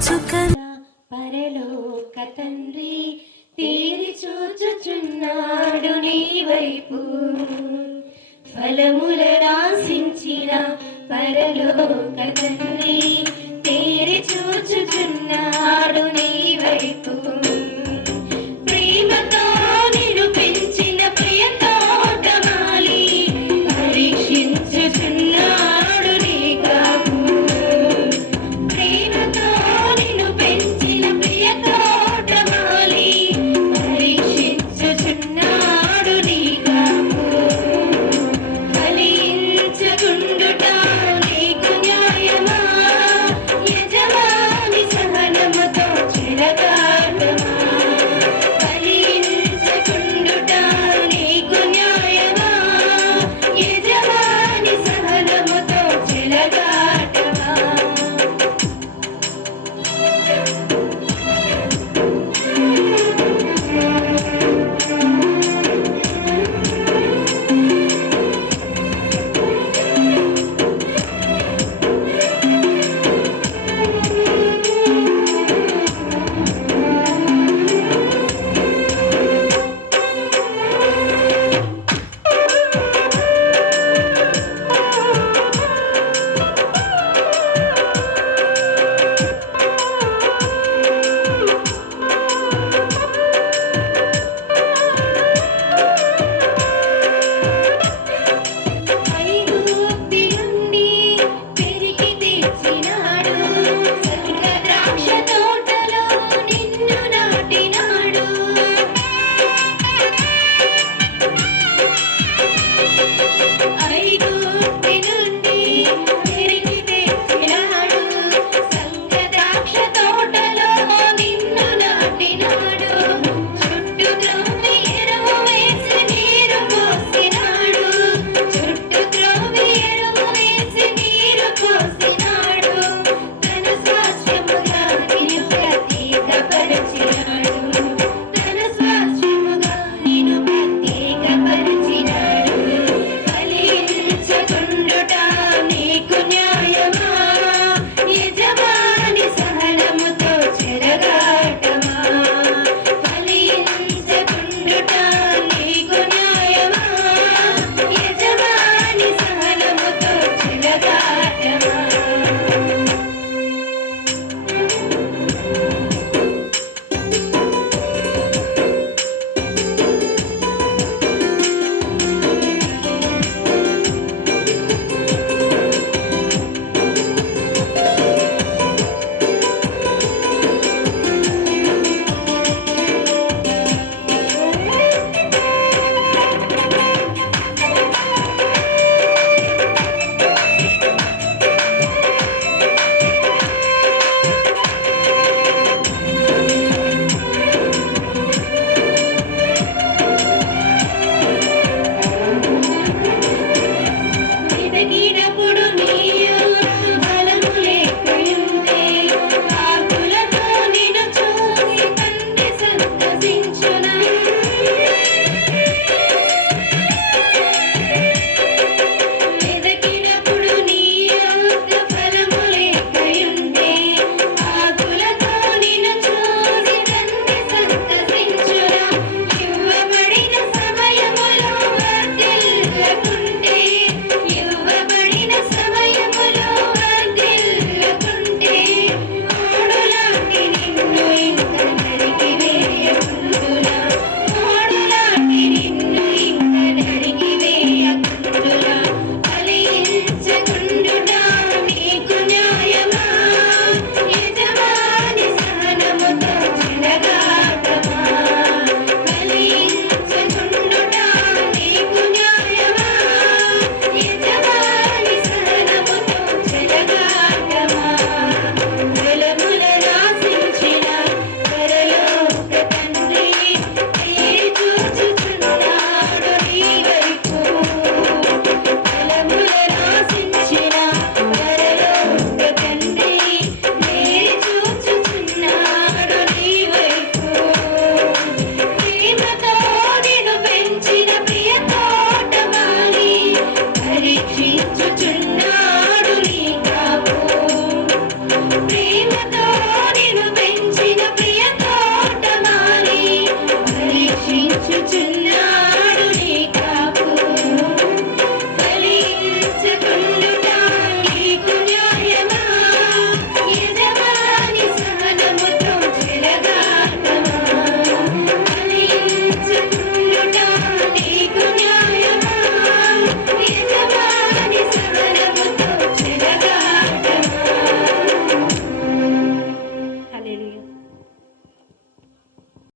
చూచుక పరలోక తండ్రి తీరి చూచుచున్నాడు నీ వైపు. ఫలముల రాసించిన పరలోక తండ్రి You know.